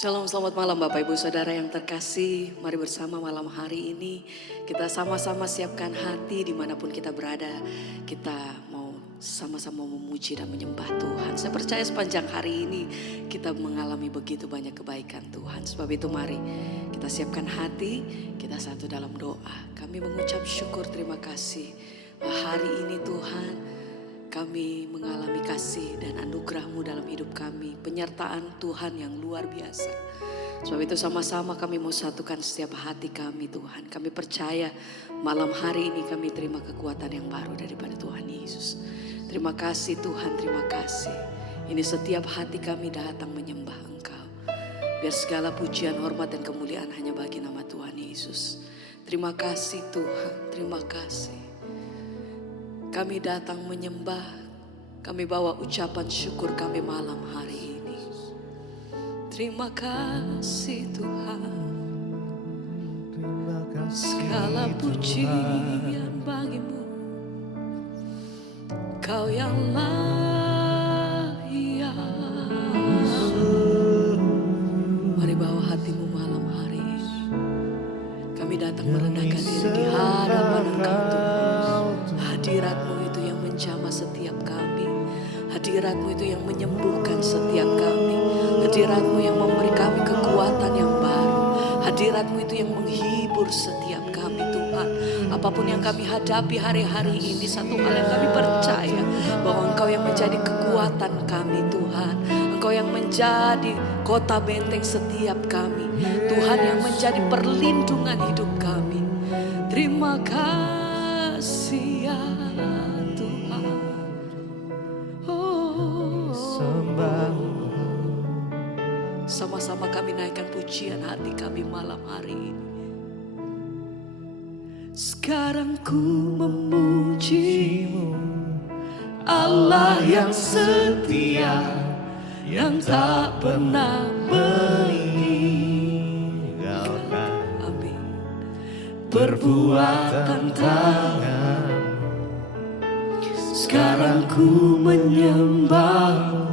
Shalom, selamat malam Bapak Ibu Saudara yang terkasih. Mari bersama malam hari ini kita sama-sama siapkan hati dimanapun kita berada. Kita mau sama-sama memuji dan menyembah Tuhan. Saya percaya sepanjang hari ini kita mengalami begitu banyak kebaikan Tuhan. Sebab itu mari kita siapkan hati, kita satu dalam doa. Kami mengucap syukur terima kasih bahwa hari ini Tuhan kami mengalami kasih dan anugerah-Mu dalam hidup kami. Penyertaan Tuhan yang luar biasa. Sebab itu sama-sama kami mau satukan setiap hati kami Tuhan. Kami percaya malam hari ini kami terima kekuatan yang baru daripada Tuhan Yesus. Terima kasih Tuhan, terima kasih. Ini setiap hati kami datang menyembah Engkau. Biar segala pujian, hormat dan kemuliaan hanya bagi nama Tuhan Yesus. Terima kasih Tuhan, terima kasih. Kami datang menyembah, kami bawa ucapan syukur kami malam hari ini. Terima kasih Tuhan, segala pujian bagimu. Kau yang layak. Mari bawa hatimu malam hari ini. Kami datang merendahkan diri di hadapan Engkau Tuhan. Hadirat-Mu itu yang menjamah setiap kami. Hadirat-Mu itu yang menyembuhkan setiap kami. Hadirat-Mu yang memberi kami kekuatan yang baru. Hadirat-Mu itu yang menghibur setiap kami Tuhan. Apapun yang kami hadapi hari-hari ini, satu hal yang kami percaya, bahwa Engkau yang menjadi kekuatan kami Tuhan. Engkau yang menjadi kota benteng setiap kami. Tuhan yang menjadi perlindungan hidup kami. Terima kasih ya Tuhan. Sama-sama kami naikkan pujian hati kami malam hari ini. Sekarang ku memuji-Mu, Allah yang setia, yang tak pernah meninggalkan. Amin. Perbuatan tangan, sekarang ku menyembah-Mu,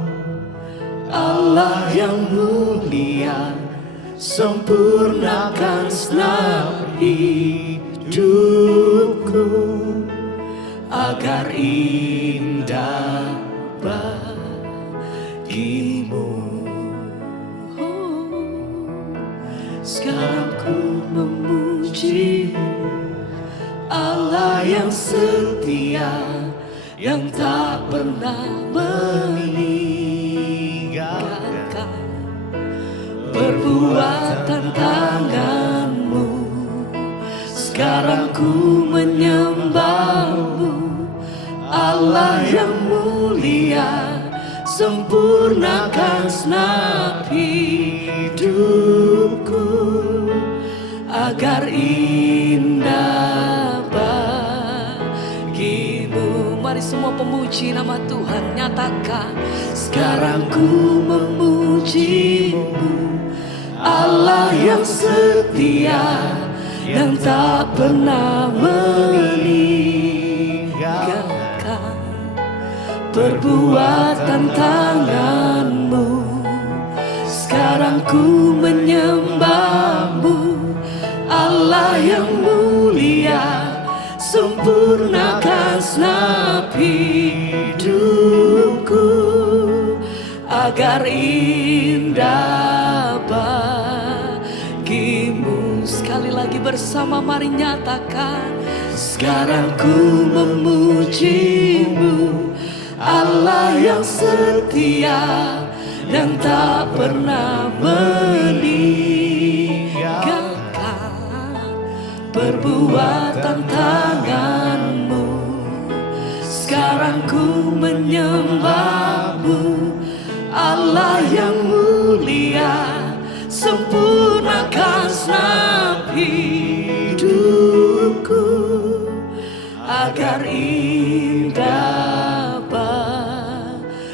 Allah yang mulia, sempurnakan segenap hidupku, agar indah bagimu. Sekarang ku memuji Allah yang setia, yang tak pernah meninggalkan. Perbuatan tangan-Mu, sekarang ku menyembah-Mu, Allah yang mulia, sempurnakan segenap hidupku, agar indah bagimu. Mari semua pemuji nama Tuhan nyatakan, sekarang ku memuji-Mu, Allah yang setia, yang tak pernah meninggalkan. Perbuatan tangan-Mu, sekarang ku menyembah-Mu, Allah yang mulia, sempurnakan segenap hidupku, agar indah bagimu. Sekali lagi bersama mari nyatakan, sekarang ku memuji-Mu, Allah yang setia, yang tak pernah meninggalkan. Perbuatan tangan-Mu, sekarang ku menyembah-Mu, Allah yang mulia, sempurnakan segenap hidupku, agar indah bagimu.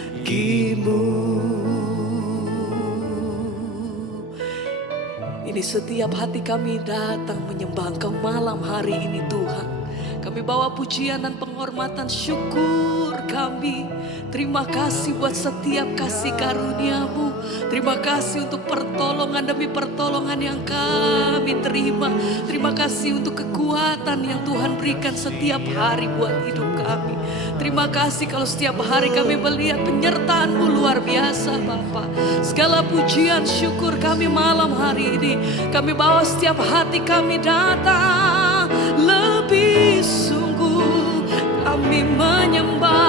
Ini setiap hati kami datang menyembah Engkau malam hari ini Tuhan. Kami Kami bawa pujian dan penghormatan syukur kami. Terima kasih buat setiap kasih karunia-Mu. Terima kasih untuk pertolongan demi pertolongan yang kami terima. Terima kasih untuk kekuatan yang Tuhan berikan setiap hari buat hidup kami. Terima kasih kalau setiap hari kami melihat penyertaan-Mu luar biasa Bapa. Segala pujian syukur kami malam hari ini. Kami bawa setiap hati kami datang. Lebih sungguh kami menyembah.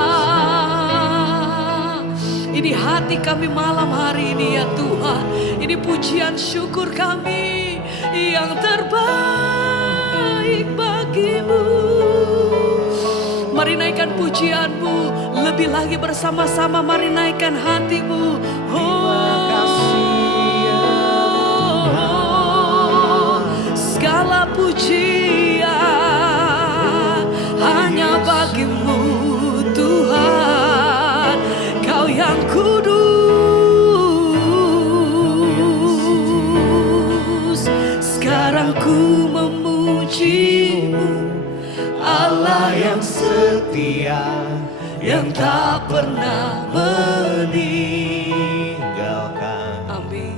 Ini hati kami malam hari ini ya Tuhan. Ini pujian syukur kami yang terbaik bagi-Mu. Mari naikkan pujian-Mu lebih lagi bersama-sama. Mari naikkan hati-Mu. Segala pujian hanya bagi-Mu Tuhan. Kau yang kudus. Sekarang ku memuji-Mu, Allah yang setia, yang tak pernah meninggalkan. Amin.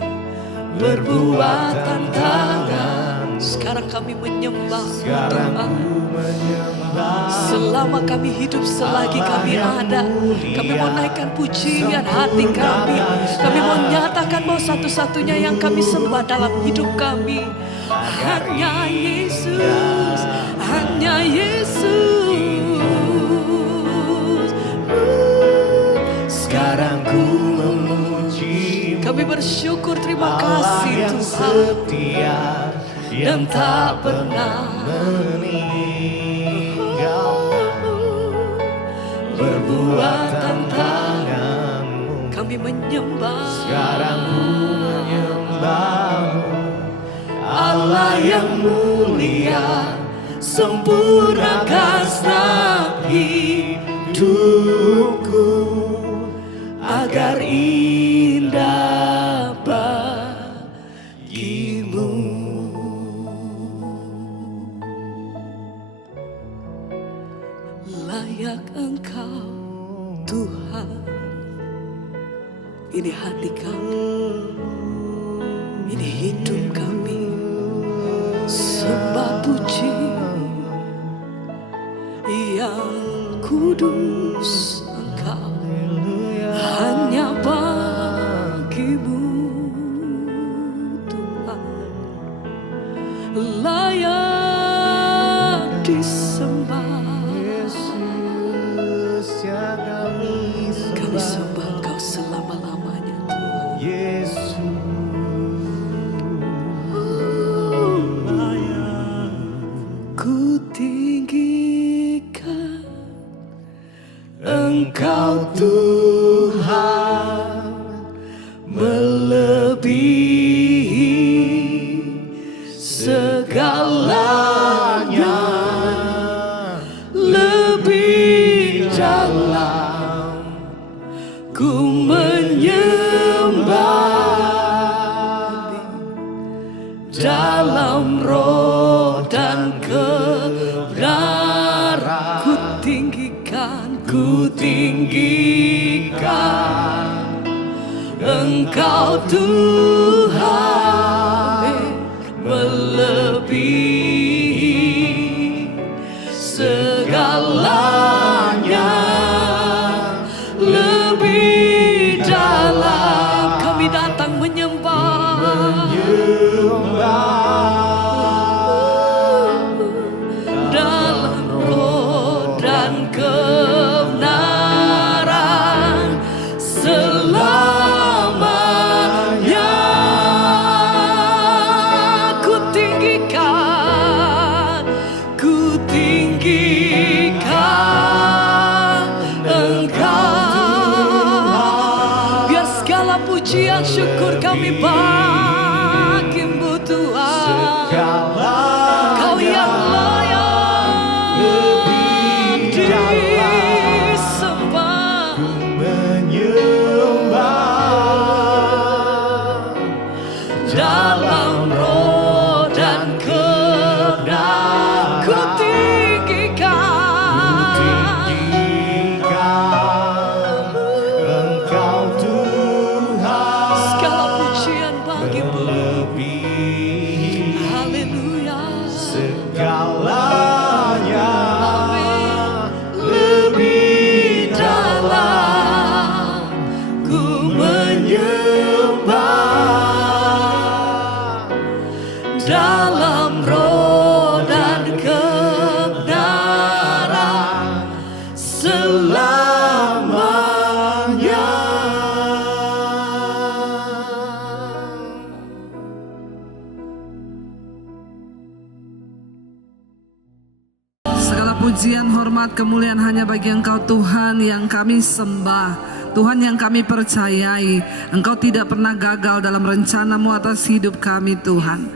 Perbuatan tangan. Sekarang kami menyembah. Sekarang menyembah. Selama kami hidup, selagi kami ada, kami mau naikkan pujian hati kami. Kami mau nyatakan bahwa satu-satunya yang kami sembah dalam hidup kami hanya Yesus, hanya Yesus. Sekarang ku memuji, kami bersyukur, terima kasih Tuhan setia, yang tak pernah meninggalkan. Perbuatan tangan-Mu kami menyembah. Sekarang ku menyembah-Mu, Allah yang mulia, sempurnakan senap hidupku agar indah bagi-Mu. Layak Engkau Tuhan. Ini hati kami, ini hidup kami, sembah puji yang kudus Engkau, hanya bagi-Mu Tuhan. Layak disembah. Kami sembah Engkau selama-lamanya Tuhan Yesus. Ku tinggikan Engkau Tuhan, melebihi segalanya, lebih dalam ku menyembah, dalam roh dan kebenaran. Ku tinggikan Engkau Tuhan, melebihi segalanya, lebih dalam. Kami datang menyembah, dalam roh dan kebenaran selamanya. Ku tinggikan Engkau. Biar segala pujian syukur kami bagi-Mu Tuhan. Kau yang layak disembah, dalam roh dan kebenaran. Ku tinggikan selamanya. Segala pujian, hormat, kemuliaan hanya bagi Engkau Tuhan yang kami sembah, Tuhan yang kami percayai. Engkau tidak pernah gagal dalam rencana-Mu atas hidup kami Tuhan.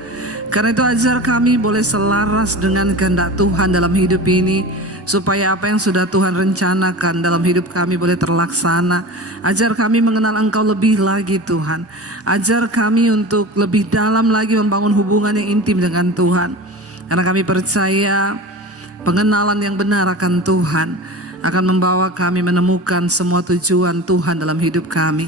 Karena itu ajar kami boleh selaras dengan kehendak Tuhan dalam hidup ini, supaya apa yang sudah Tuhan rencanakan dalam hidup kami boleh terlaksana. Ajar kami mengenal Engkau lebih lagi Tuhan. Ajar kami untuk lebih dalam lagi membangun hubungan yang intim dengan Tuhan. Karena kami percaya pengenalan yang benar akan Tuhan akan membawa kami menemukan semua tujuan Tuhan dalam hidup kami.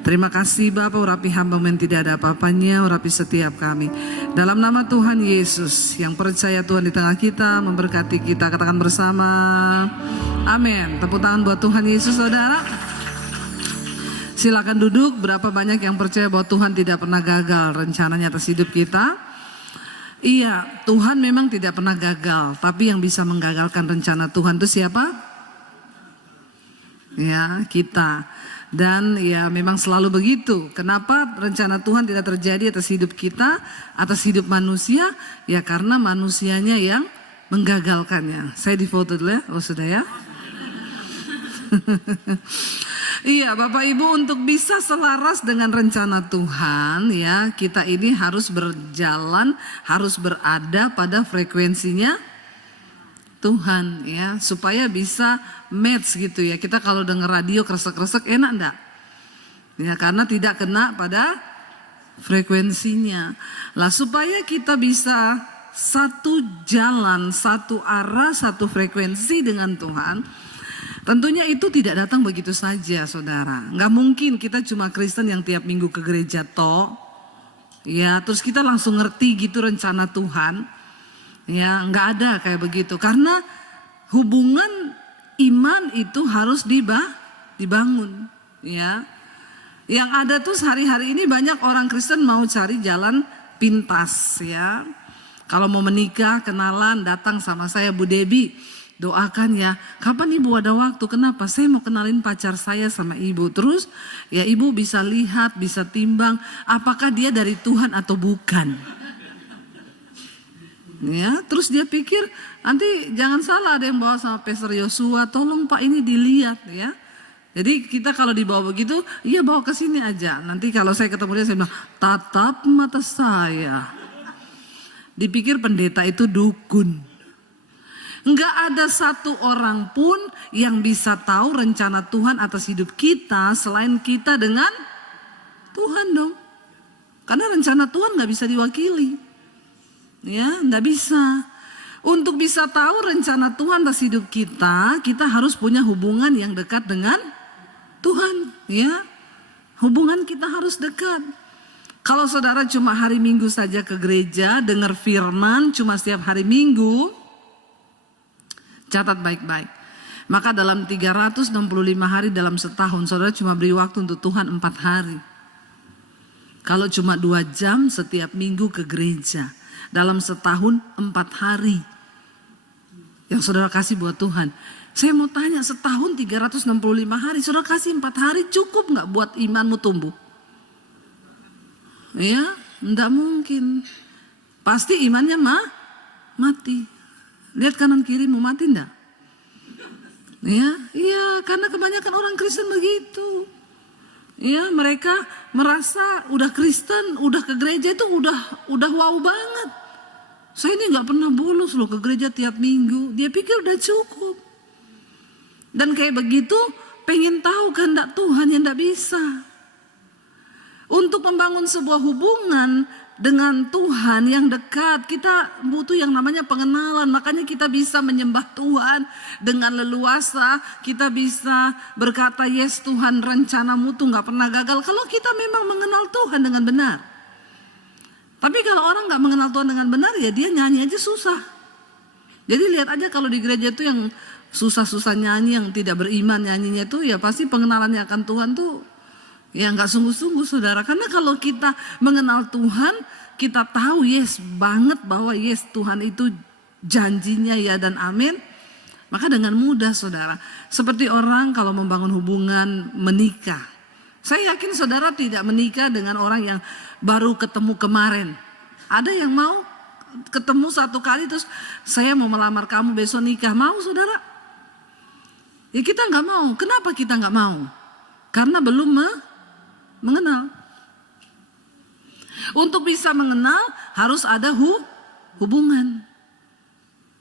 Terima kasih Bapa, urapi hamba yang tidak ada apa-apanya, urapi setiap kami. Dalam nama Tuhan Yesus yang percaya Tuhan di tengah kita, memberkati kita, katakan bersama, amin. Tepuk tangan buat Tuhan Yesus saudara. Silakan duduk. Berapa banyak yang percaya bahwa Tuhan tidak pernah gagal rencananya atas hidup kita? Iya, Tuhan memang tidak pernah gagal, tapi yang bisa menggagalkan rencana Tuhan itu siapa? Ya, kita. Dan ya memang selalu begitu. Kenapa rencana Tuhan tidak terjadi atas hidup kita, atas hidup manusia? Ya karena manusianya yang menggagalkannya. Saya difoto dulu ya, sudah ya. Iya Bapak Ibu, untuk bisa selaras dengan rencana Tuhan ya, kita ini harus berjalan, harus berada pada frekuensinya Tuhan ya, supaya bisa match gitu ya. Kita kalau dengar radio kresek-kresek enak enggak? Ya karena tidak kena pada frekuensinya. Lah supaya kita bisa satu jalan, satu arah, satu frekuensi dengan Tuhan, tentunya itu tidak datang begitu saja saudara. Nggak mungkin kita cuma Kristen yang tiap minggu ke gereja toh, ya terus kita langsung ngerti gitu rencana Tuhan. Ya nggak ada kayak begitu. Karena hubungan iman itu harus dibangun. Ya, yang ada tuh hari-hari ini banyak orang Kristen mau cari jalan pintas ya. Kalau mau menikah, kenalan, datang sama saya Bu Debi. Doakan ya, kapan ibu ada waktu? Kenapa? Saya mau kenalin pacar saya sama ibu. Terus ya ibu bisa lihat, bisa timbang apakah dia dari Tuhan atau bukan. Ya, terus dia pikir nanti jangan salah ada yang bawa sama Pastor Yosua, tolong Pak ini dilihat ya. Jadi kita kalau dibawa begitu, iya bawa ke sini aja. Nanti kalau saya ketemu dia saya bilang, tatap mata saya. Dipikir pendeta itu dukun. Enggak ada satu orang pun yang bisa tahu rencana Tuhan atas hidup kita selain kita dengan Tuhan dong. Karena rencana Tuhan nggak bisa diwakili. Ya, enggak bisa. Untuk bisa tahu rencana Tuhan atas hidup kita, kita harus punya hubungan yang dekat dengan Tuhan. Ya, hubungan kita harus dekat. Kalau saudara cuma hari Minggu saja ke gereja, dengar firman cuma setiap hari Minggu, catat baik-baik. Maka dalam 365 hari dalam setahun, saudara cuma beri waktu untuk Tuhan 4 hari. Kalau cuma 2 jam setiap minggu ke gereja, dalam setahun 4 hari yang saudara kasih buat Tuhan. Saya mau tanya, setahun 365 hari, saudara kasih 4 hari cukup gak buat imanmu tumbuh? Ya, enggak mungkin. Pasti imannya mati. Lihat kanan kirimu, mati enggak? Ya, iya, karena kebanyakan orang Kristen begitu. Ya, mereka merasa udah Kristen, udah ke gereja itu udah wow banget. Saya ini nggak pernah bolos loh ke gereja tiap minggu. Dia pikir udah cukup. Dan kayak begitu, pengen tahu kehendak Tuhan yang nggak bisa. Untuk membangun sebuah hubungan dengan Tuhan yang dekat, kita butuh yang namanya pengenalan. Makanya kita bisa menyembah Tuhan dengan leluasa. Kita bisa berkata, yes Tuhan, rencanamu tuh gak pernah gagal. Kalau kita memang mengenal Tuhan dengan benar. Tapi kalau orang gak mengenal Tuhan dengan benar, ya dia nyanyi aja susah. Jadi lihat aja kalau di gereja itu yang susah-susah nyanyi, yang tidak beriman nyanyinya itu, ya pasti pengenalannya akan Tuhan tuh ya nggak sungguh-sungguh saudara. Karena kalau kita mengenal Tuhan, kita tahu yes banget bahwa yes Tuhan itu janjinya ya dan amin. Maka dengan mudah saudara, seperti orang kalau membangun hubungan menikah. Saya yakin saudara tidak menikah dengan orang yang baru ketemu kemarin. Ada yang mau ketemu satu kali terus saya mau melamar kamu besok nikah, mau saudara? Ya kita nggak mau. Kenapa kita nggak mau? Karena belum mengenal. Untuk bisa mengenal harus ada hubungan.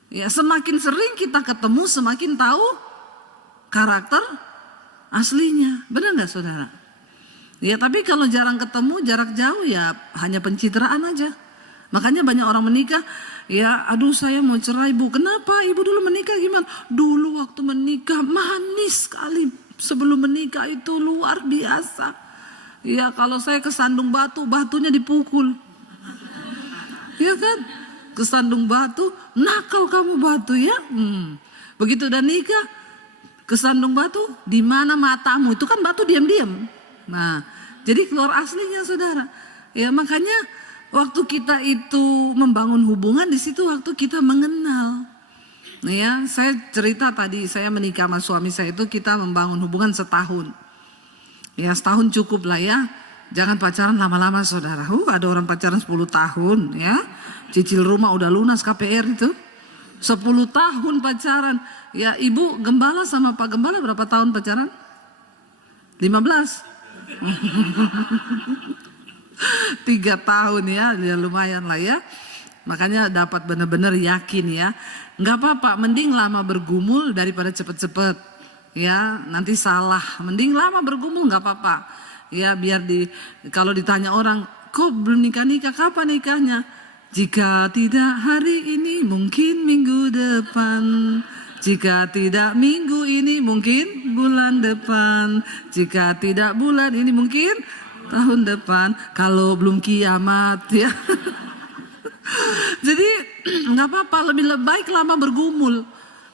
Ya, semakin sering kita ketemu, semakin tahu karakter aslinya. Benar nggak saudara? Ya, tapi kalau jarang ketemu, jarak jauh ya hanya pencitraan aja. Makanya banyak orang menikah, ya aduh saya mau cerai bu. Kenapa? Ibu dulu menikah gimana? Dulu waktu menikah manis sekali. Sebelum menikah itu luar biasa. Ya kalau saya kesandung batu, batunya dipukul. Ya kan? Kesandung batu, nakal kamu batu ya. Begitu udah nikah, kesandung batu, di mana matamu? Itu kan batu diam-diam. Nah, jadi keluar aslinya saudara. Ya makanya waktu kita itu membangun hubungan, di situ waktu kita mengenal. Nah ya, saya cerita tadi saya menikah sama suami saya itu kita membangun hubungan setahun. Ya setahun cukup lah ya. Jangan pacaran lama-lama saudara. Ada orang pacaran 10 tahun ya. Cicil rumah udah lunas KPR itu. 10 tahun pacaran. Ya ibu gembala sama Pak Gembala berapa tahun pacaran? 15. 3 tahun ya lumayan lah ya. Makanya dapat benar-benar yakin ya. Nggak apa-apa, mending lama bergumul daripada cepet-cepet. Ya nanti salah. Mending lama bergumul nggak apa-apa. Ya biar kalau ditanya orang, kok belum nikah-nikah, kapan nikahnya? Jika tidak hari ini mungkin minggu depan. Jika tidak minggu ini mungkin bulan depan. Jika tidak bulan ini mungkin tahun depan. Kalau belum kiamat ya. Jadi nggak apa-apa, lebih baik lama bergumul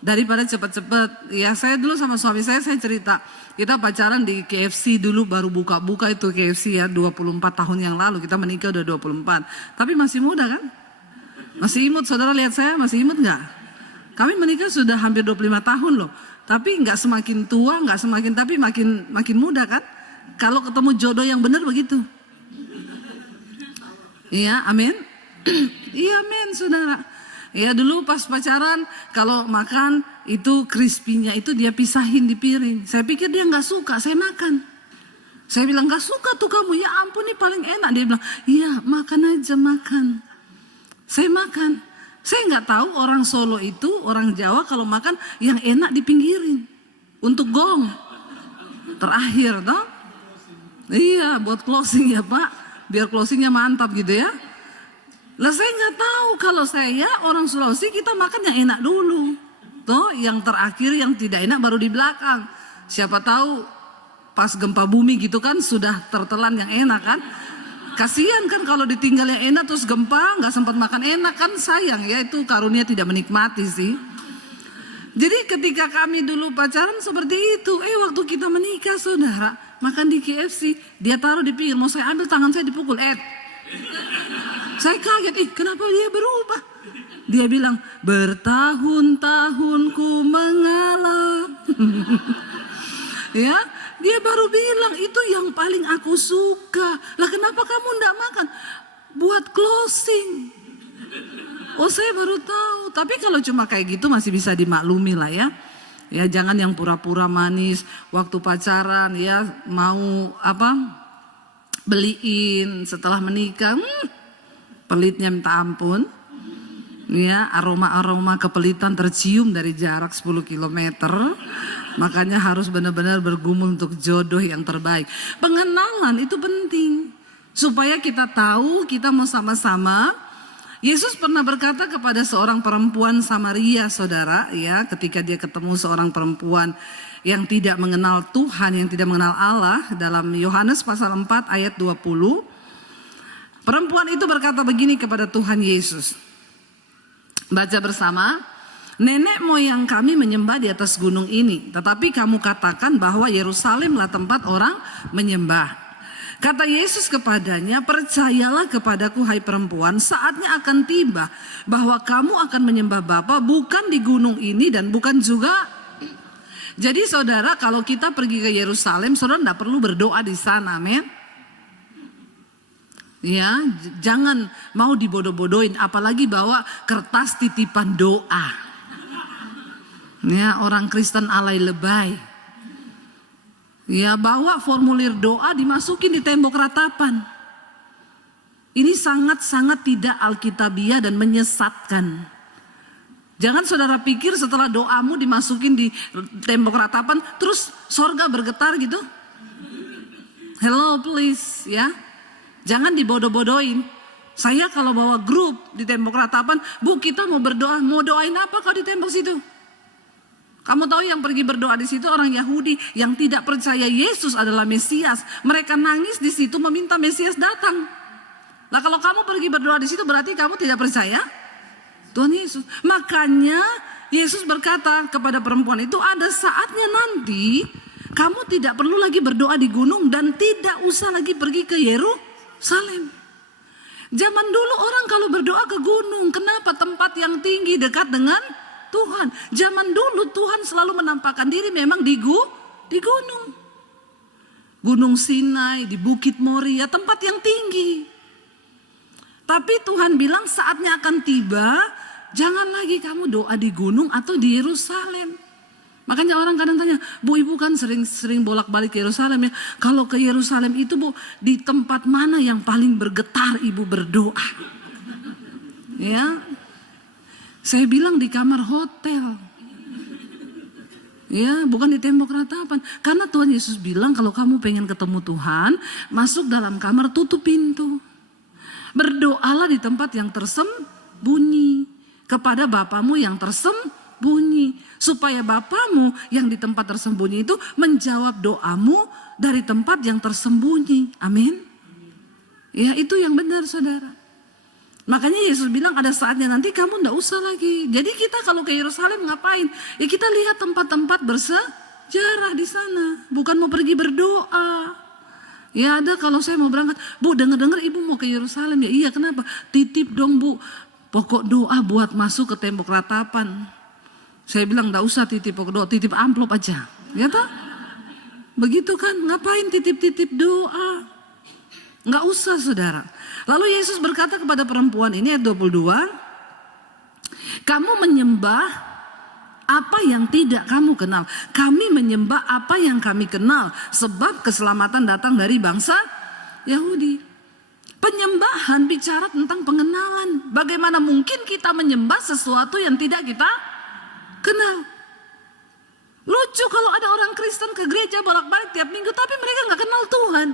daripada cepat-cepat. Ya saya dulu sama suami saya cerita. Kita pacaran di KFC dulu, baru buka-buka itu KFC ya 24 tahun yang lalu. Kita menikah udah 24. Tapi masih muda kan? Masih imut, saudara lihat saya masih imut nggak? Kami menikah sudah hampir 25 tahun loh. Tapi nggak semakin tua, nggak semakin, tapi makin muda kan? Kalau ketemu jodoh yang benar begitu. Iya, amin. Iya, amin saudara. Ya dulu pas pacaran kalau makan itu crispy-nya itu dia pisahin di piring. Saya pikir dia nggak suka, saya makan. Saya bilang nggak suka tuh kamu, ya ampun ini paling enak. Dia bilang iya makan aja makan. Saya makan. Saya nggak tahu orang Solo itu, orang Jawa kalau makan yang enak dipinggirin untuk gong. Terakhir toh. Iya buat closing ya Pak, biar closingnya mantap gitu ya. Lah saya nggak tahu kalau saya orang Sulawesi kita makan yang enak dulu. Toh yang terakhir yang tidak enak baru di belakang. Siapa tahu pas gempa bumi gitu kan sudah tertelan yang enak kan. Kasihan kan kalau ditinggal yang enak terus gempa nggak sempat makan enak kan sayang ya, itu karunia tidak menikmati sih. Jadi ketika kami dulu pacaran seperti itu, waktu kita menikah saudara makan di KFC dia taruh di pinggir, mau saya ambil tangan saya dipukul. Saya kaget, kenapa dia berubah? Dia bilang, bertahun-tahun ku mengalah. Ya, dia baru bilang, itu yang paling aku suka. Lah kenapa kamu enggak makan? Buat closing. Oh saya baru tahu, tapi kalau cuma kayak gitu masih bisa dimaklumi lah ya. Ya jangan yang pura-pura manis, waktu pacaran ya mau beliin setelah menikah. Pelitnya minta ampun. Ya, aroma-aroma kepelitan tercium dari jarak 10 km. Makanya harus benar-benar bergumul untuk jodoh yang terbaik. Pengenalan itu penting. Supaya kita tahu kita mau sama-sama. Yesus pernah berkata kepada seorang perempuan Samaria, saudara, ya, ketika dia ketemu seorang perempuan yang tidak mengenal Tuhan, yang tidak mengenal Allah, dalam Yohanes pasal 4 ayat 20. Perempuan itu berkata begini kepada Tuhan Yesus. Baca bersama. Nenek moyang kami menyembah di atas gunung ini. Tetapi kamu katakan bahwa Yerusalemlah tempat orang menyembah. Kata Yesus kepadanya, percayalah kepadaku hai perempuan, saatnya akan tiba bahwa kamu akan menyembah Bapa bukan di gunung ini dan bukan juga. Jadi saudara, kalau kita pergi ke Yerusalem, saudara tidak perlu berdoa di sana, amin. Ya, jangan mau dibodoh-bodohin, apalagi bawa kertas titipan doa. Ya, orang Kristen alay lebay. Ya, bawa formulir doa dimasukin di tembok ratapan. Ini sangat-sangat tidak alkitabiah dan menyesatkan. Jangan saudara pikir setelah doamu dimasukin di tembok ratapan terus sorga bergetar gitu. Hello please ya. Jangan dibodoh-bodohin. Saya kalau bawa grup di tembok ratapan, Bu kita mau berdoa, mau doain apa kalau di tembok situ? Kamu tahu yang pergi berdoa di situ orang Yahudi yang tidak percaya Yesus adalah Mesias. Mereka nangis di situ meminta Mesias datang. Nah kalau kamu pergi berdoa di situ berarti kamu tidak percaya Tuhan Yesus. Makanya Yesus berkata kepada perempuan itu, ada saatnya nanti kamu tidak perlu lagi berdoa di gunung dan tidak usah lagi pergi ke Yerusalem. Zaman dulu orang kalau berdoa ke gunung, kenapa? Tempat yang tinggi dekat dengan Tuhan. Zaman dulu Tuhan selalu menampakkan diri memang di gunung. Gunung Sinai, di Bukit Moria, tempat yang tinggi. Tapi Tuhan bilang saatnya akan tiba, jangan lagi kamu doa di gunung atau di Yerusalem. Makanya orang kadang tanya, Bu ibu kan sering bolak-balik ke Yerusalem ya. Kalau ke Yerusalem itu Bu, di tempat mana yang paling bergetar ibu berdoa? Ya, saya bilang di kamar hotel. Ya, bukan di tembok ratapan. Karena Tuhan Yesus bilang kalau kamu pengen ketemu Tuhan, masuk dalam kamar, tutup pintu. Berdoalah di tempat yang tersembunyi kepada Bapamu yang tersembunyi, supaya Bapamu yang di tempat tersembunyi itu menjawab doamu dari tempat yang tersembunyi. Amin. Ya, itu yang benar saudara. Makanya Yesus bilang ada saatnya nanti kamu ndak usah lagi. Jadi kita kalau ke Yerusalem ngapain? Ya kita lihat tempat-tempat bersejarah di sana. Bukan mau pergi berdoa. Ya ada kalau saya mau berangkat, Bu dengar-dengar ibu mau ke Yerusalem ya. Iya kenapa? Titip dong Bu. Pokok doa buat masuk ke tembok ratapan. Saya bilang ndak usah titip pokok doa, titip amplop aja. Ya toh? Begitu kan? Ngapain titip-titip doa? Nggak usah saudara. Lalu Yesus berkata kepada perempuan ini ayat 22, kamu menyembah apa yang tidak kamu kenal. Kami menyembah apa yang kami kenal, sebab keselamatan datang dari bangsa Yahudi. Penyembahan bicara tentang pengenalan. Bagaimana mungkin kita menyembah sesuatu yang tidak kita kenal? Lucu kalau ada orang Kristen ke gereja bolak-balik tiap minggu, tapi mereka nggak kenal Tuhan.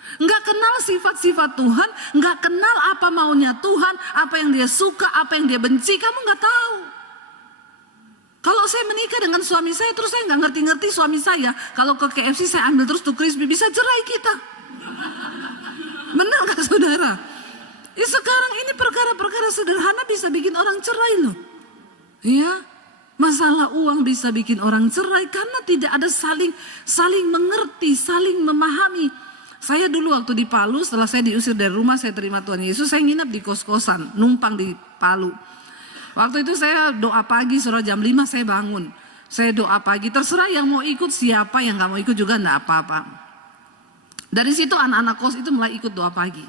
Nggak kenal sifat-sifat Tuhan, nggak kenal apa maunya Tuhan, apa yang dia suka, apa yang dia benci, kamu nggak tahu. Kalau saya menikah dengan suami saya, terus saya nggak ngerti-ngerti suami saya, kalau ke KFC saya ambil terus tuh crispy, bisa cerai kita. Benar nggak saudara? Ya sekarang ini perkara-perkara sederhana bisa bikin orang cerai loh. Ya, masalah uang bisa bikin orang cerai karena tidak ada saling mengerti, saling memahami. Saya dulu waktu di Palu, setelah saya diusir dari rumah, saya terima Tuhan Yesus, saya nginep di kos-kosan, numpang di Palu. Waktu itu saya doa pagi, surah jam 5 saya bangun. Saya doa pagi, terserah yang mau ikut siapa, yang gak mau ikut juga gak apa-apa. Dari situ anak-anak kos itu mulai ikut doa pagi.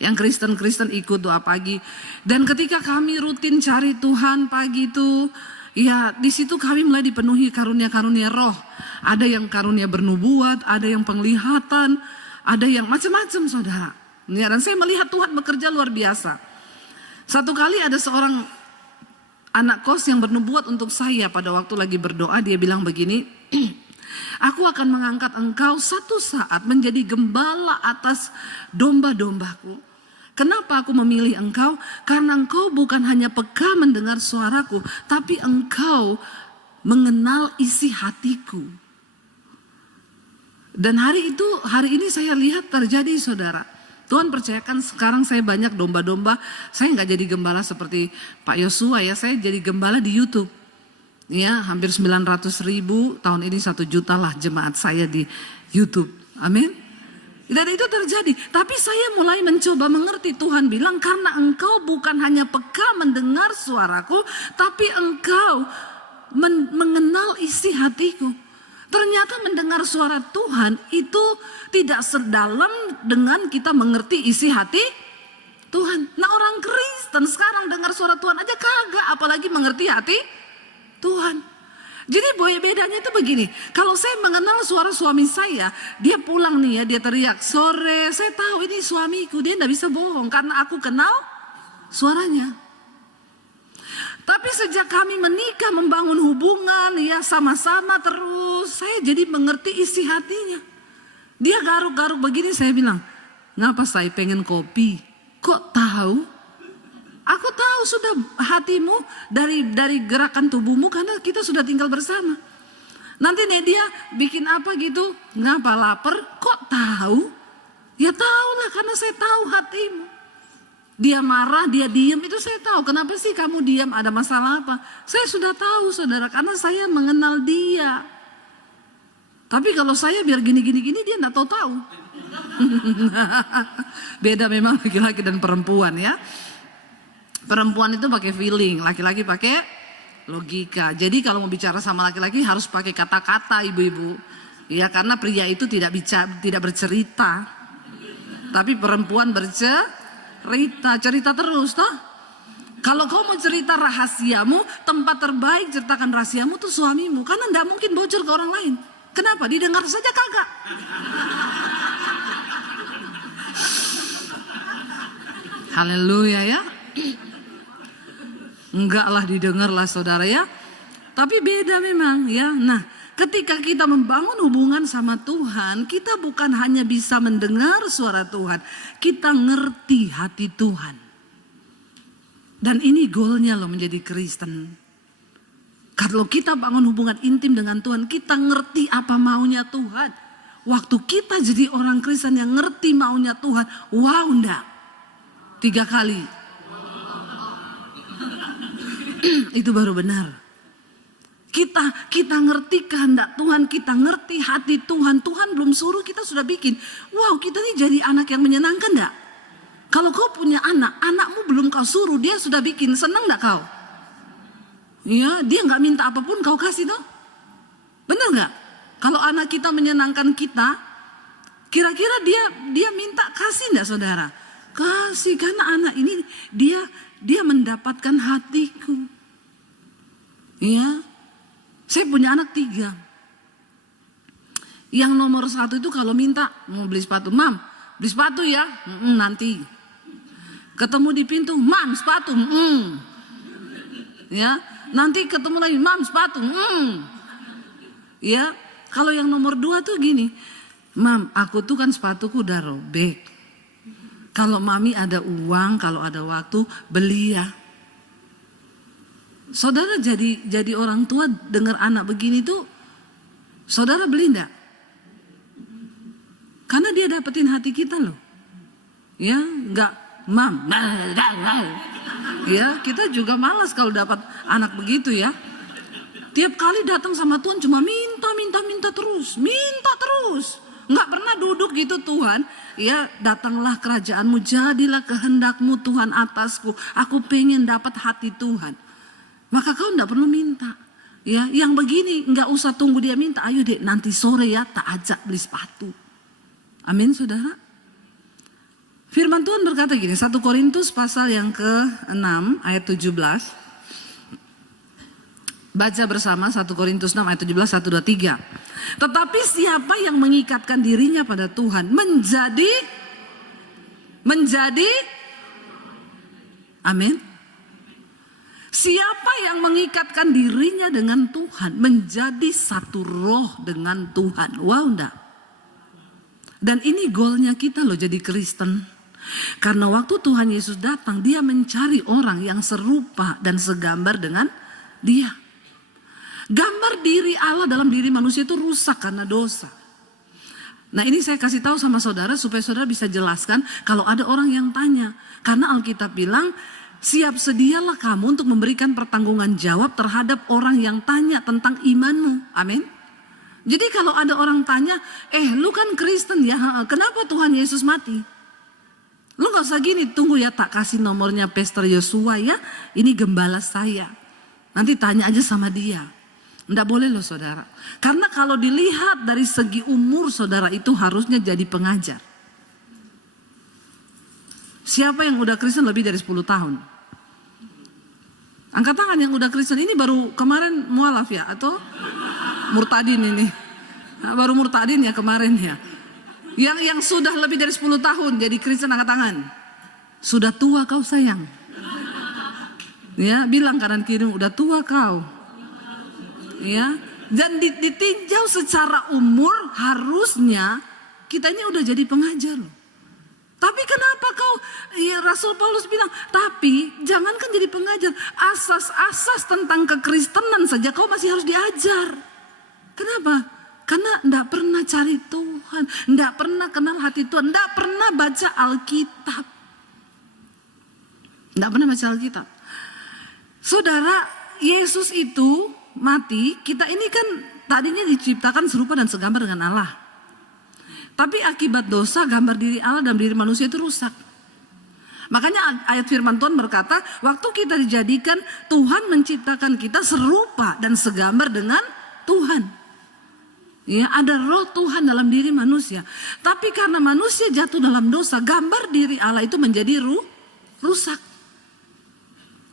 Yang Kristen-Kristen ikut doa pagi. Dan ketika kami rutin cari Tuhan pagi itu, ya di situ kami mulai dipenuhi karunia-karunia roh. Ada yang karunia bernubuat, ada yang penglihatan, ada yang macam-macam saudara. Ya, dan saya melihat Tuhan bekerja luar biasa. Satu kali ada seorang anak kos yang bernubuat untuk saya pada waktu lagi berdoa. Dia bilang begini, aku akan mengangkat engkau satu saat menjadi gembala atas domba-dombaku. Kenapa aku memilih engkau? Karena engkau bukan hanya peka mendengar suaraku, tapi engkau mengenal isi hatiku. Dan hari ini saya lihat terjadi saudara. Tuhan percayakan sekarang saya banyak domba-domba. Saya nggak jadi gembala seperti Pak Yosua ya. Saya jadi gembala di YouTube. Ya hampir 900.000, tahun ini 1 juta lah jemaat saya di YouTube. Amin. Dan itu terjadi. Tapi saya mulai mencoba mengerti. Tuhan bilang karena engkau bukan hanya peka mendengar suaraku, tapi engkau mengenal isi hatiku. Ternyata mendengar suara Tuhan itu tidak sedalam dengan kita mengerti isi hati Tuhan. Nah, orang Kristen sekarang dengar suara Tuhan aja kagak, apalagi mengerti hati Tuhan. Jadi bedanya itu begini, kalau saya mengenal suara suami saya, dia pulang nih ya, dia teriak, sore, saya tahu ini suamiku, dia tidak bisa bohong karena aku kenal suaranya. Tapi sejak kami menikah, membangun hubungan ya sama-sama terus, saya jadi mengerti isi hatinya. Dia garuk-garuk begini, saya bilang, ngapa saya pengen kopi? Kok tahu? Aku tahu sudah hatimu dari gerakan tubuhmu karena kita sudah tinggal bersama. Nanti nih dia bikin apa gitu, ngapa lapar? Kok tahu? Ya tahu lah karena saya tahu hatimu. Dia marah, dia diam itu saya tahu. Kenapa sih kamu diam? Ada masalah apa? Saya sudah tahu saudara karena saya mengenal dia. Tapi kalau saya biar gini-gini dia enggak tahu-tahu. Beda memang laki-laki dan perempuan ya. Perempuan itu pakai feeling, laki-laki pakai logika. Jadi kalau mau bicara sama laki-laki harus pakai kata-kata ibu-ibu. Ya karena pria itu tidak bercerita. Tapi perempuan bercerita, cerita terus toh. Kalau kau mau cerita rahasiamu, tempat terbaik ceritakan rahasiamu tuh suamimu. Karena enggak mungkin bocor ke orang lain. Kenapa? Didengar saja kagak. Haleluya ya. Enggak lah didengar lah saudara ya. Tapi beda memang ya. Nah ketika kita membangun hubungan sama Tuhan, kita bukan hanya bisa mendengar suara Tuhan, kita ngerti hati Tuhan. Dan ini goalnya loh menjadi Kristen. Kalau kita bangun hubungan intim dengan Tuhan, kita ngerti apa maunya Tuhan. Waktu kita jadi orang Kristen yang ngerti maunya Tuhan, wow enggak? 3 kali. Itu baru benar. Kita ngerti kehendak Tuhan, kita ngerti hati Tuhan. Tuhan belum suruh kita sudah bikin. Wow, kita nih jadi anak yang menyenangkan enggak? Kalau kau punya anak, anakmu belum kau suruh, dia sudah bikin, senang enggak kau? Ya, dia nggak minta apapun kau kasih toh. Benar nggak? Kalau anak kita menyenangkan kita, kira-kira dia minta kasih enggak saudara? Kasih karena anak ini dia mendapatkan hatiku. Ya, saya punya anak 3. Yang nomor 1 itu kalau minta mau beli sepatu, mam beli sepatu ya, nanti. Ketemu di pintu, mam sepatu, ya. Nanti ketemu lagi, mam sepatu, ya. Kalau yang nomor 2 tuh gini, mam aku tuh kan sepatuku udah robek. Kalau mami ada uang, kalau ada waktu beli ya. Saudara jadi orang tua dengar anak begini tuh, saudara beli enggak? Karena dia dapetin hati kita loh. Ya, enggak mam. Ya, kita juga malas kalau dapat anak begitu ya. Tiap kali datang sama Tuhan cuma minta terus, minta terus. Enggak pernah duduk gitu Tuhan. Ya, datanglah kerajaanmu, jadilah kehendakmu Tuhan atasku. Aku pengen dapat hati Tuhan. Maka kau enggak perlu minta. Ya, yang begini enggak usah tunggu dia minta. Ayo dek, nanti sore ya tak ajak beli sepatu. Amin saudara. Firman Tuhan berkata gini, 1 Korintus pasal yang ke-6 ayat 17. Baca bersama 1 Korintus 6 ayat 17, 1, 2, 3. Tetapi siapa yang mengikatkan dirinya pada Tuhan menjadi amin. Siapa yang mengikatkan dirinya dengan Tuhan menjadi satu roh dengan Tuhan. Wow enggak? Dan ini goalnya kita loh jadi Kristen. Karena waktu Tuhan Yesus datang, dia mencari orang yang serupa dan segambar dengan dia. Gambar diri Allah dalam diri manusia itu rusak karena dosa. Nah ini saya kasih tahu sama saudara supaya saudara bisa jelaskan kalau ada orang yang tanya. Karena Alkitab bilang, siap sedialah kamu untuk memberikan pertanggungan jawab terhadap orang yang tanya tentang imanmu. Amin. Jadi kalau ada orang tanya, lu kan Kristen ya, kenapa Tuhan Yesus mati? Lu gak usah gini, tunggu ya tak kasih nomornya Pastor Yosua ya, ini gembala saya. Nanti tanya aja sama dia. Nggak boleh loh saudara. Karena kalau dilihat dari segi umur saudara itu harusnya jadi pengajar. Siapa yang udah Kristen lebih dari 10 tahun? Angkat tangan yang udah Kristen, ini baru kemarin mualaf ya atau murtadin ini? Nah, baru murtadin ya kemarin ya. Yang sudah lebih dari 10 tahun jadi Kristen angkat tangan. Sudah tua kau sayang. Ya, bilang kanan kiri udah tua kau. Ya, dan ditinjau secara umur harusnya kita ini udah jadi pengajar loh. Tapi kenapa kau, ya Rasul Paulus bilang, tapi jangankan jadi pengajar, asas-asas tentang kekristenan saja kau masih harus diajar. Kenapa? Karena enggak pernah cari Tuhan, enggak pernah kenal hati Tuhan, enggak pernah baca Alkitab. Enggak pernah baca Alkitab. Saudara, Yesus itu mati, kita ini kan tadinya diciptakan serupa dan segambar dengan Allah. Tapi akibat dosa, gambar diri Allah dan diri manusia itu rusak. Makanya ayat firman Tuhan berkata, waktu kita dijadikan, Tuhan menciptakan kita serupa dan segambar dengan Tuhan. Ya, ada roh Tuhan dalam diri manusia. Tapi karena manusia jatuh dalam dosa, gambar diri Allah itu menjadi rusak.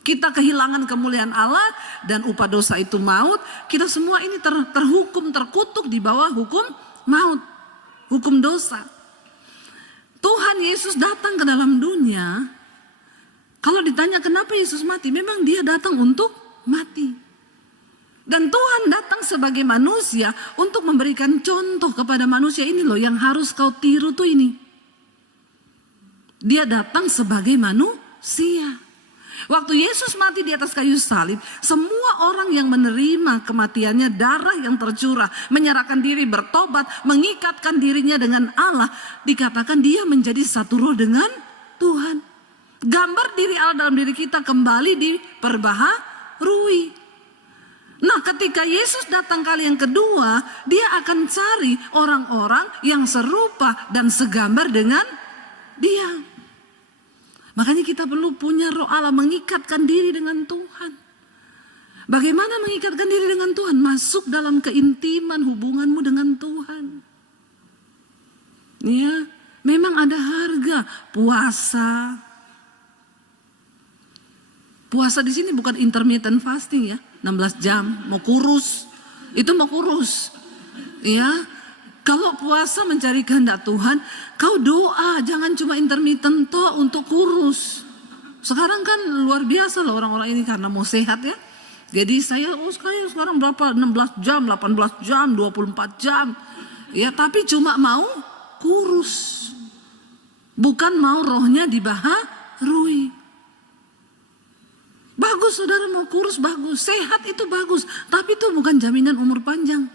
Kita kehilangan kemuliaan Allah dan upah dosa itu maut. Kita semua ini terhukum, terkutuk di bawah hukum maut, hukum dosa. Tuhan Yesus datang ke dalam dunia. Kalau ditanya kenapa Yesus mati, memang dia datang untuk mati. Dan Tuhan datang sebagai manusia untuk memberikan contoh kepada manusia, ini loh yang harus kau tiru tuh ini. Dia datang sebagai manusia. Waktu Yesus mati di atas kayu salib, semua orang yang menerima kematiannya, darah yang tercurah, menyerahkan diri, bertobat, mengikatkan dirinya dengan Allah, dikatakan dia menjadi satu roh dengan Tuhan. Gambar diri Allah dalam diri kita kembali diperbaharui. Nah, ketika Yesus datang kali yang kedua, dia akan cari orang-orang yang serupa dan segambar dengan dia. Makanya kita perlu punya roh Allah, mengikatkan diri dengan Tuhan. Bagaimana mengikatkan diri dengan Tuhan? Masuk dalam keintiman hubunganmu dengan Tuhan. Ya, memang ada harga puasa. Puasa di sini bukan intermittent fasting ya, 16 jam, mau kurus. Itu mau kurus. Ya. Kalau puasa mencari kehendak Tuhan, kau doa, jangan cuma intermittent toh untuk kurus. Sekarang kan luar biasa loh orang-orang ini karena mau sehat ya. Jadi saya sekarang berapa? 16 jam, 18 jam, 24 jam. Ya, tapi cuma mau kurus. Bukan mau rohnya dibaharui. Bagus saudara mau kurus, bagus. Sehat itu bagus, tapi itu bukan jaminan umur panjang.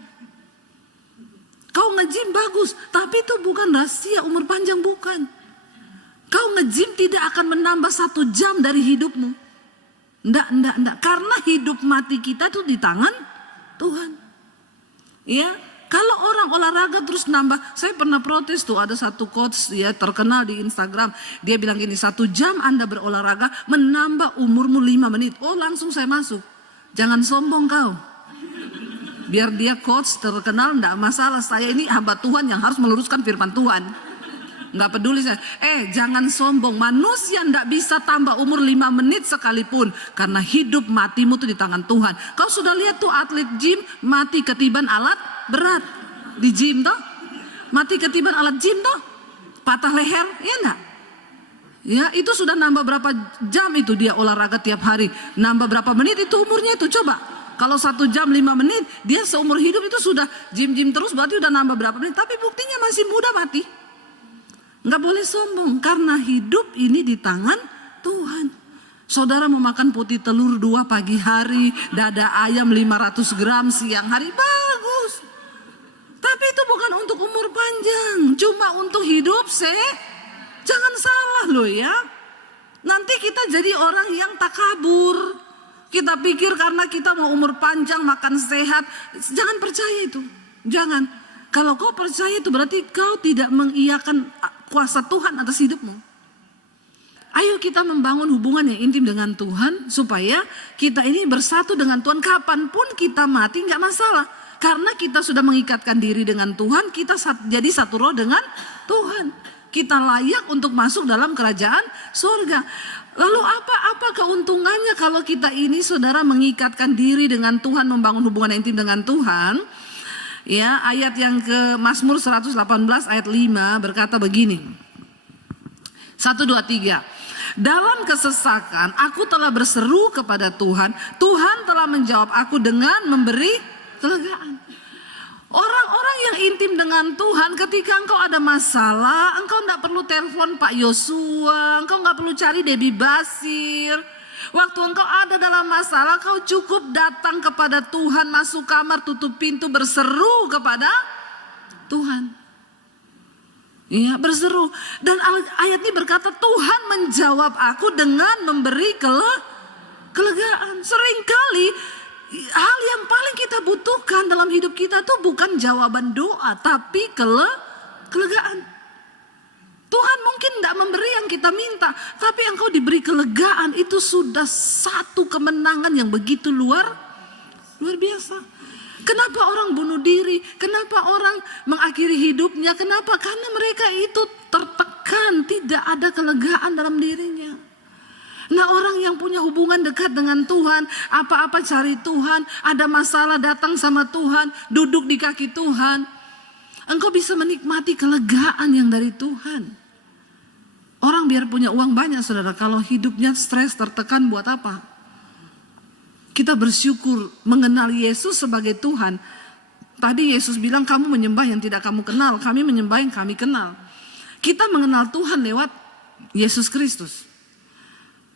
Kau nge-gym bagus, tapi itu bukan rahasia umur panjang, bukan. Kau nge-gym tidak akan menambah 1 jam dari hidupmu. Enggak. Karena hidup mati kita tuh di tangan Tuhan. Ya, kalau orang olahraga terus nambah, saya pernah protes tuh ada satu coach ya terkenal di Instagram. Dia bilang gini, 1 jam Anda berolahraga menambah umurmu 5 menit. Oh langsung saya masuk. Jangan sombong kau. Biar dia coach terkenal enggak masalah, saya ini hamba Tuhan yang harus meluruskan firman Tuhan. Enggak peduli saya. Jangan sombong, manusia enggak bisa tambah umur 5 menit sekalipun. Karena hidup matimu tuh di tangan Tuhan. Kau sudah lihat tuh atlet gym mati ketiban alat berat. Di gym toh. Mati ketiban alat gym toh. Patah leher, ya enggak? Ya itu sudah nambah berapa jam itu dia olahraga tiap hari. Nambah berapa menit itu umurnya itu coba. Kalau 1 jam 5 menit, dia seumur hidup itu sudah gym terus, berarti udah nambah berapa menit. Tapi buktinya masih muda mati. Nggak boleh sombong, karena hidup ini di tangan Tuhan. Saudara mau makan putih telur 2 pagi hari, dada ayam 500 gram siang hari, bagus. Tapi itu bukan untuk umur panjang, cuma untuk hidup jangan salah loh ya. Nanti kita jadi orang yang takabur. Kita pikir karena kita mau umur panjang, makan sehat. Jangan percaya itu. Jangan. Kalau kau percaya itu berarti kau tidak mengiyakan kuasa Tuhan atas hidupmu. Ayo kita membangun hubungan yang intim dengan Tuhan supaya kita ini bersatu dengan Tuhan. Kapanpun kita mati nggak masalah. Karena kita sudah mengikatkan diri dengan Tuhan, kita jadi satu roh dengan Tuhan. Kita layak untuk masuk dalam kerajaan surga. Lalu apa keuntungannya kalau kita ini saudara mengikatkan diri dengan Tuhan, membangun hubungan yang intim dengan Tuhan? Ya, ayat yang ke Mazmur 118 ayat 5 berkata begini. 1, 2, 3. Dalam kesesakan aku telah berseru kepada Tuhan. Tuhan telah menjawab aku dengan memberi kelegaan. Orang-orang yang intim dengan Tuhan, ketika engkau ada masalah, engkau tidak perlu telepon Pak Yosua, engkau nggak perlu cari Debbie Basir. Waktu engkau ada dalam masalah, kau cukup datang kepada Tuhan, masuk kamar, tutup pintu, berseru kepada Tuhan. Iya, berseru. Dan ayat ini berkata, Tuhan menjawab aku dengan memberi kelegaan. Seringkali hal yang paling kita butuhkan dalam hidup kita tuh bukan jawaban doa, tapi kelegaan. Tuhan mungkin tidak memberi yang kita minta, tapi engkau diberi kelegaan, itu sudah satu kemenangan yang begitu luar biasa. Kenapa orang bunuh diri? Kenapa orang mengakhiri hidupnya? Kenapa? Karena mereka itu tertekan, tidak ada kelegaan dalam dirinya. Nah, orang yang punya hubungan dekat dengan Tuhan, apa-apa cari Tuhan, ada masalah datang sama Tuhan, duduk di kaki Tuhan. Engkau bisa menikmati kelegaan yang dari Tuhan. Orang biar punya uang banyak saudara, kalau hidupnya stres, tertekan buat apa? Kita bersyukur mengenal Yesus sebagai Tuhan. Tadi Yesus bilang kamu menyembah yang tidak kamu kenal, kami menyembah yang kami kenal. Kita mengenal Tuhan lewat Yesus Kristus.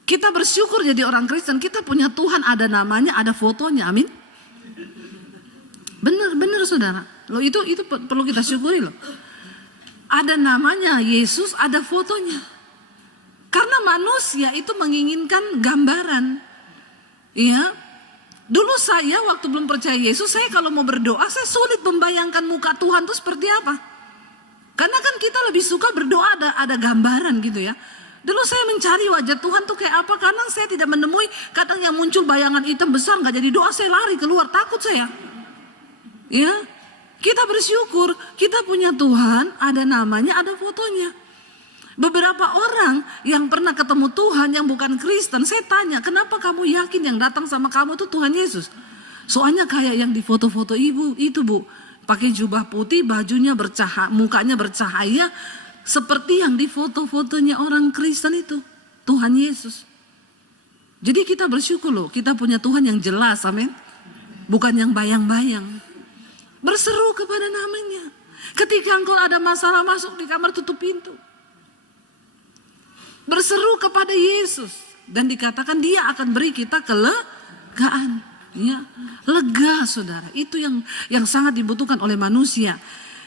Kita bersyukur jadi orang Kristen, kita punya Tuhan, ada namanya, ada fotonya, amin. Benar saudara. Loh itu perlu kita syukuri loh. Ada namanya Yesus, ada fotonya. Karena manusia itu menginginkan gambaran. Iya. Dulu saya waktu belum percaya Yesus, saya kalau mau berdoa saya sulit membayangkan muka Tuhan itu seperti apa. Karena kan kita lebih suka berdoa ada gambaran gitu ya. Dulu saya mencari wajah Tuhan tuh kayak apa, karena saya tidak menemui, kadang yang muncul bayangan hitam besar nggak jadi doa, saya lari keluar, takut saya. Ya, kita bersyukur kita punya Tuhan, ada namanya, ada fotonya. Beberapa orang yang pernah ketemu Tuhan yang bukan Kristen, saya tanya, kenapa kamu yakin yang datang sama kamu itu Tuhan Yesus? Soalnya kayak yang di foto-foto ibu itu bu, pakai jubah putih, bajunya bercahaya, mukanya bercahaya, seperti yang di foto-fotonya orang Kristen itu, Tuhan Yesus. Jadi kita bersyukur loh, kita punya Tuhan yang jelas, amin. Bukan yang bayang-bayang. Berseru kepada namanya. Ketika engkau ada masalah, masuk di kamar, tutup pintu. Berseru kepada Yesus. Dan dikatakan dia akan beri kita kelegaan. Ya, lega saudara. Itu yang sangat dibutuhkan oleh manusia.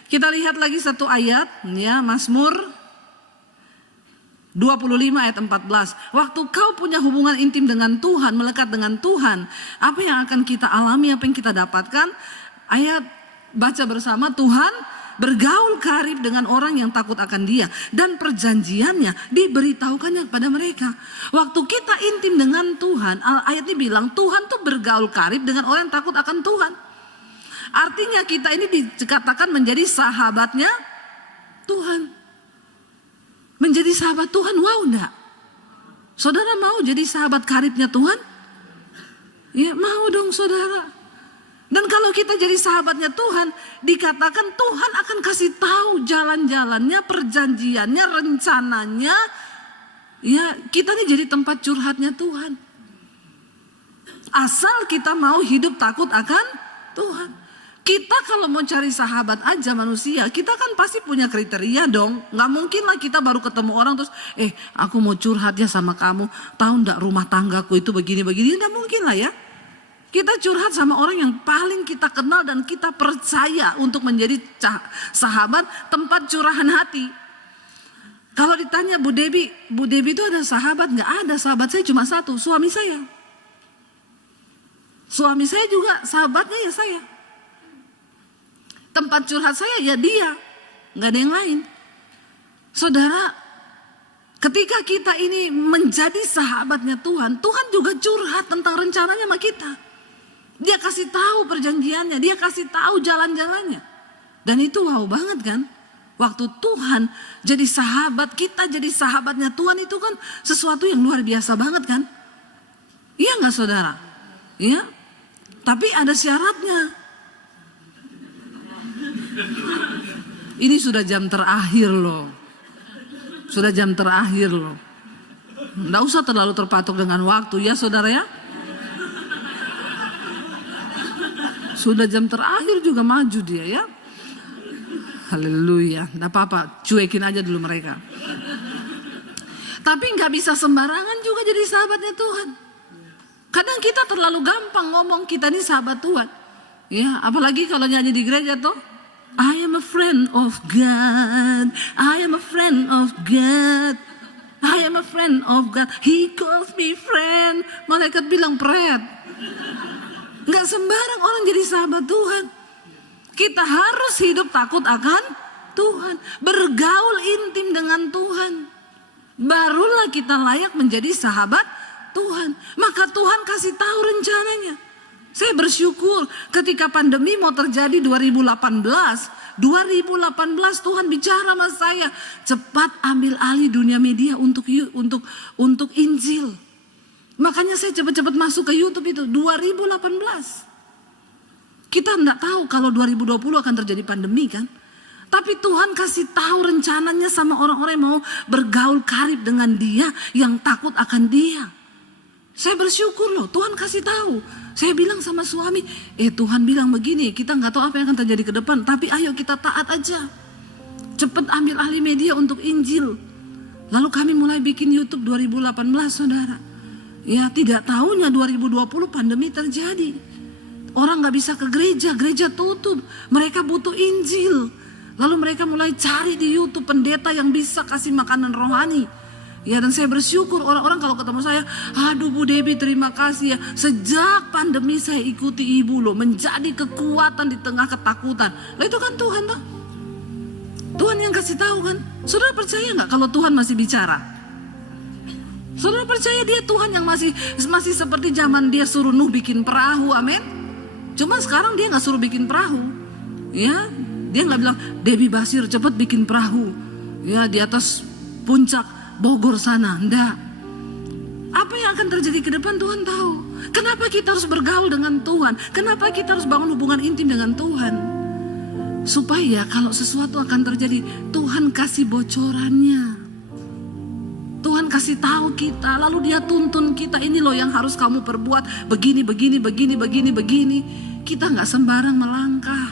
Kita lihat lagi satu ayat, ya, Mazmur 25 ayat 14. Waktu kau punya hubungan intim dengan Tuhan, melekat dengan Tuhan, apa yang akan kita alami, apa yang kita dapatkan? Ayat baca bersama, Tuhan bergaul karib dengan orang yang takut akan Dia, dan perjanjiannya diberitahukannya kepada mereka. Waktu kita intim dengan Tuhan, ayat ini bilang Tuhan tuh bergaul karib dengan orang yang takut akan Tuhan. Artinya kita ini dikatakan menjadi sahabatnya Tuhan. Menjadi sahabat Tuhan, wow enggak? Saudara mau jadi sahabat karibnya Tuhan? Ya mau dong saudara. Dan kalau kita jadi sahabatnya Tuhan, dikatakan Tuhan akan kasih tahu jalan-jalannya, perjanjiannya, rencananya. Ya kita ini jadi tempat curhatnya Tuhan. Asal kita mau hidup takut akan Tuhan. Kita kalau mau cari sahabat aja manusia, kita kan pasti punya kriteria dong. Nggak mungkin lah kita baru ketemu orang terus, aku mau curhat ya sama kamu, tahu nggak rumah tanggaku itu begini-begini, nggak mungkin lah ya. Kita curhat sama orang yang paling kita kenal dan kita percaya untuk menjadi sahabat, tempat curahan hati. Kalau ditanya Bu Debbie itu ada sahabat? Nggak ada, sahabat saya cuma satu, suami saya. Suami saya juga sahabatnya ya saya. Tempat curhat saya ya dia, nggak ada yang lain. Saudara, ketika kita ini menjadi sahabatnya Tuhan, Tuhan juga curhat tentang rencananya sama kita. Dia kasih tahu perjanjiannya, dia kasih tahu jalan-jalannya. Dan itu wow banget kan? Waktu Tuhan jadi sahabat kita, jadi sahabatnya Tuhan itu kan sesuatu yang luar biasa banget kan? Iya nggak saudara? Iya. Tapi ada syaratnya. Ini sudah jam terakhir loh. Sudah jam terakhir loh. Nggak usah terlalu terpatok dengan waktu ya saudara ya. Sudah jam terakhir juga maju dia ya. Haleluya, nggak apa-apa, cuekin aja dulu mereka. Tapi nggak bisa sembarangan juga jadi sahabatnya Tuhan. Kadang kita terlalu gampang ngomong kita ini sahabat Tuhan. Ya, apalagi kalau nyanyi di gereja tuh, I am a friend of God, I am a friend of God, I am a friend of God, He calls me friend. Malaikat bilang pret. Nggak sembarang orang jadi sahabat Tuhan. Kita harus hidup takut akan Tuhan, bergaul intim dengan Tuhan. Barulah kita layak menjadi sahabat Tuhan. Maka Tuhan kasih tahu rencananya. Saya bersyukur ketika pandemi mau terjadi 2018 Tuhan bicara sama saya, cepat ambil alih dunia media untuk Injil. Makanya saya cepat-cepat masuk ke YouTube itu 2018. Kita enggak tahu kalau 2020 akan terjadi pandemi kan. Tapi Tuhan kasih tahu rencananya sama orang-orang yang mau bergaul karib dengan dia, yang takut akan dia. Saya bersyukur loh, Tuhan kasih tahu. Saya bilang sama suami, Tuhan bilang begini, kita nggak tahu apa yang akan terjadi ke depan, tapi ayo kita taat aja. Cepet ambil alih media untuk Injil. Lalu kami mulai bikin YouTube 2018 saudara. Ya tidak tahunya 2020 pandemi terjadi. Orang gak bisa ke gereja, gereja tutup. Mereka butuh Injil. Lalu mereka mulai cari di YouTube pendeta yang bisa kasih makanan rohani. Ya, dan saya bersyukur orang-orang kalau ketemu saya, aduh Bu Debbie terima kasih ya. Sejak pandemi saya ikuti Ibu loh, menjadi kekuatan di tengah ketakutan. Nah itu kan Tuhan toh. Tuhan yang kasih tahu kan. Saudara percaya gak kalau Tuhan masih bicara? Saudara percaya dia Tuhan yang masih seperti zaman dia suruh Nuh bikin perahu, amin. Cuma sekarang dia gak suruh bikin perahu. Ya, dia gak bilang, Debbie Basir cepat bikin perahu. Ya, di atas puncak Bogor sana. Enggak. Apa yang akan terjadi ke depan Tuhan tahu. Kenapa kita harus bergaul dengan Tuhan? Kenapa kita harus bangun hubungan intim dengan Tuhan? Supaya kalau sesuatu akan terjadi, Tuhan kasih bocorannya. Tuhan kasih tahu kita, lalu dia tuntun kita, ini loh yang harus kamu perbuat, begini. Kita gak sembarang melangkah,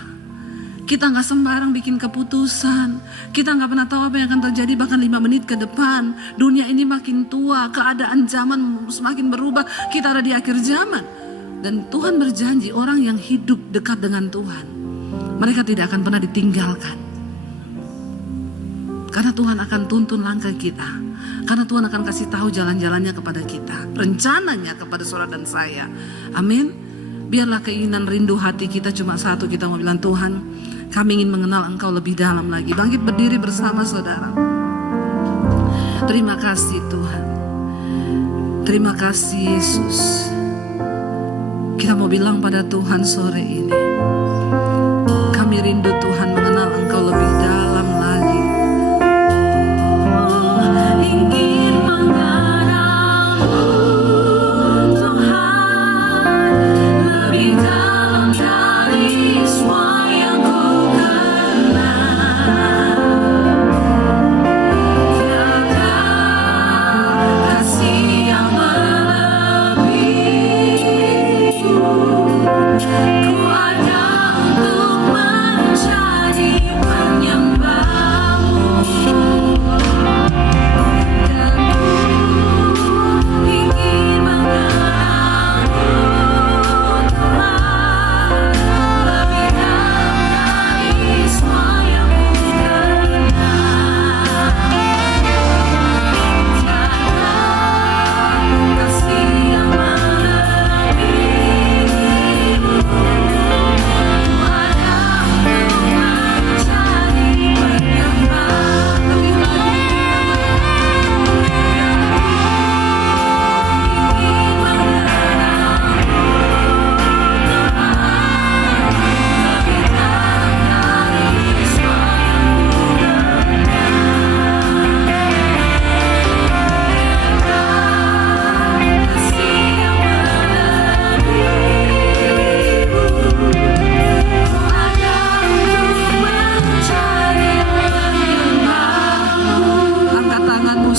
kita gak sembarang bikin keputusan, kita gak pernah tahu apa yang akan terjadi bahkan 5 menit ke depan. Dunia ini makin tua, keadaan zaman semakin berubah, kita ada di akhir zaman. Dan Tuhan berjanji orang yang hidup dekat dengan Tuhan, mereka tidak akan pernah ditinggalkan. Karena Tuhan akan tuntun langkah kita. Karena Tuhan akan kasih tahu jalan-jalannya kepada kita, rencananya kepada saudara dan saya. Amin. Biarlah keinginan rindu hati kita cuma satu, kita mau bilang Tuhan, kami ingin mengenal Engkau lebih dalam lagi. Bangkit berdiri bersama saudara. Terima kasih Tuhan. Terima kasih Yesus. Kita mau bilang pada Tuhan sore ini, kami rindu Tuhan mengenal Engkau lebih dalam lagi. Ingin mengenal-Mu Tuhan lebih dalam dari semua yang ku kenal. Tiada kasih yang melebihi. Ku ada untuk menjadi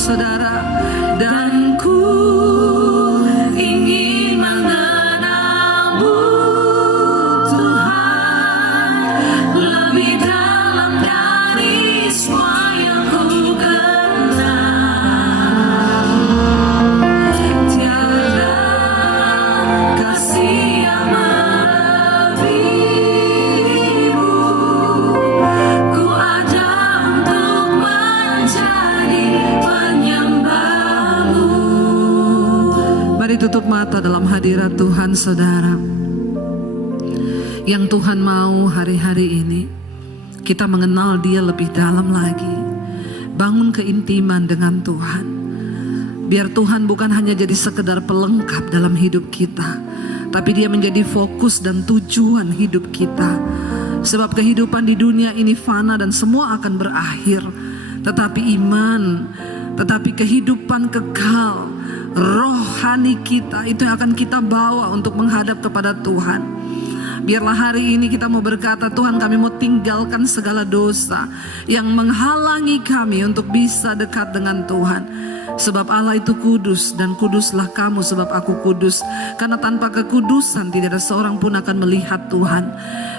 saudara. Dan ku ingin mengenalmu Tuhan lebih dalam dari semua yang ku kenal. Tiada kasih yang melebihimu. Ku ajak untuk menjadi penyembahmu. Mari tutup mata dalam hadirat Tuhan saudara. Yang Tuhan mau hari-hari ini kita mengenal Dia lebih dalam lagi. Bangun keintiman dengan Tuhan. Biar Tuhan bukan hanya jadi sekedar pelengkap dalam hidup kita, tapi Dia menjadi fokus dan tujuan hidup kita. Sebab kehidupan di dunia ini fana dan semua akan berakhir. Tetapi iman, tetapi kehidupan kekal, rohani kita itu yang akan kita bawa untuk menghadap kepada Tuhan. Biarlah hari ini kita mau berkata, Tuhan, kami mau tinggalkan segala dosa yang menghalangi kami untuk bisa dekat dengan Tuhan. Sebab Allah itu kudus dan kuduslah kamu sebab aku kudus. Karena tanpa kekudusan tidak ada seorang pun akan melihat Tuhan.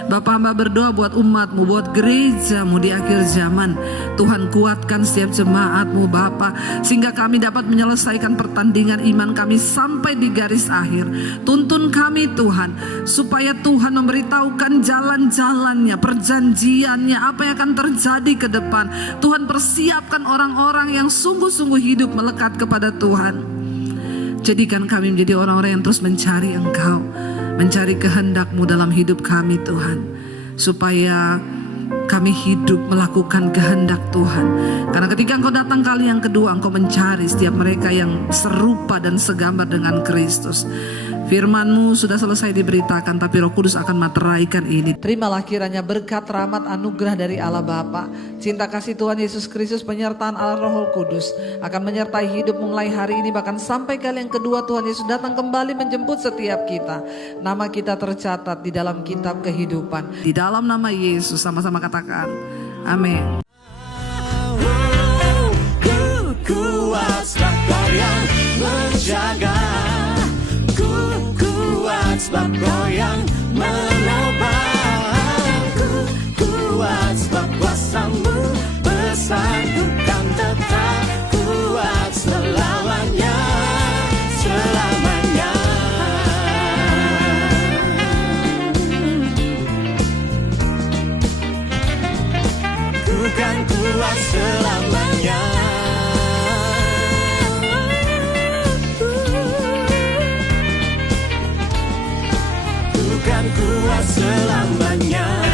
Bapa, hamba berdoa buat umatmu, buat gerejamu di akhir zaman. Tuhan kuatkan setiap jemaatmu Bapa, sehingga kami dapat menyelesaikan pertandingan iman kami sampai di garis akhir. Tuntun kami Tuhan, supaya Tuhan memberitahukan jalan-jalannya, perjanjiannya, apa yang akan terjadi ke depan. Tuhan persiapkan orang-orang yang sungguh-sungguh hidup melekat kepada Tuhan. Jadikan kami menjadi orang-orang yang terus mencari Engkau, mencari kehendak-Mu dalam hidup kami Tuhan, supaya kami hidup melakukan kehendak Tuhan. Karena ketika Engkau datang kali yang kedua, Engkau mencari setiap mereka yang serupa dan segambar dengan Kristus. Firman-Mu sudah selesai diberitakan, tapi Roh Kudus akan materaikan ini. Terimalah kiranya berkat, rahmat, anugerah dari Allah Bapa, cinta kasih Tuhan Yesus Kristus, penyertaan Allah Roh Kudus akan menyertai hidupmu mulai hari ini, bahkan sampai kali yang kedua Tuhan Yesus datang kembali menjemput setiap kita. Nama kita tercatat di dalam kitab kehidupan. Di dalam nama Yesus sama-sama katakan amin. Kuat sebab Kau yang menjaga, kuat sebab Kau yang menopangku, kuat sebab kuasa-Mu besar, ku kan tetap kuat selamanya, selamanya. Ku kan kuat selamanya. Ku kan kuat selamanya.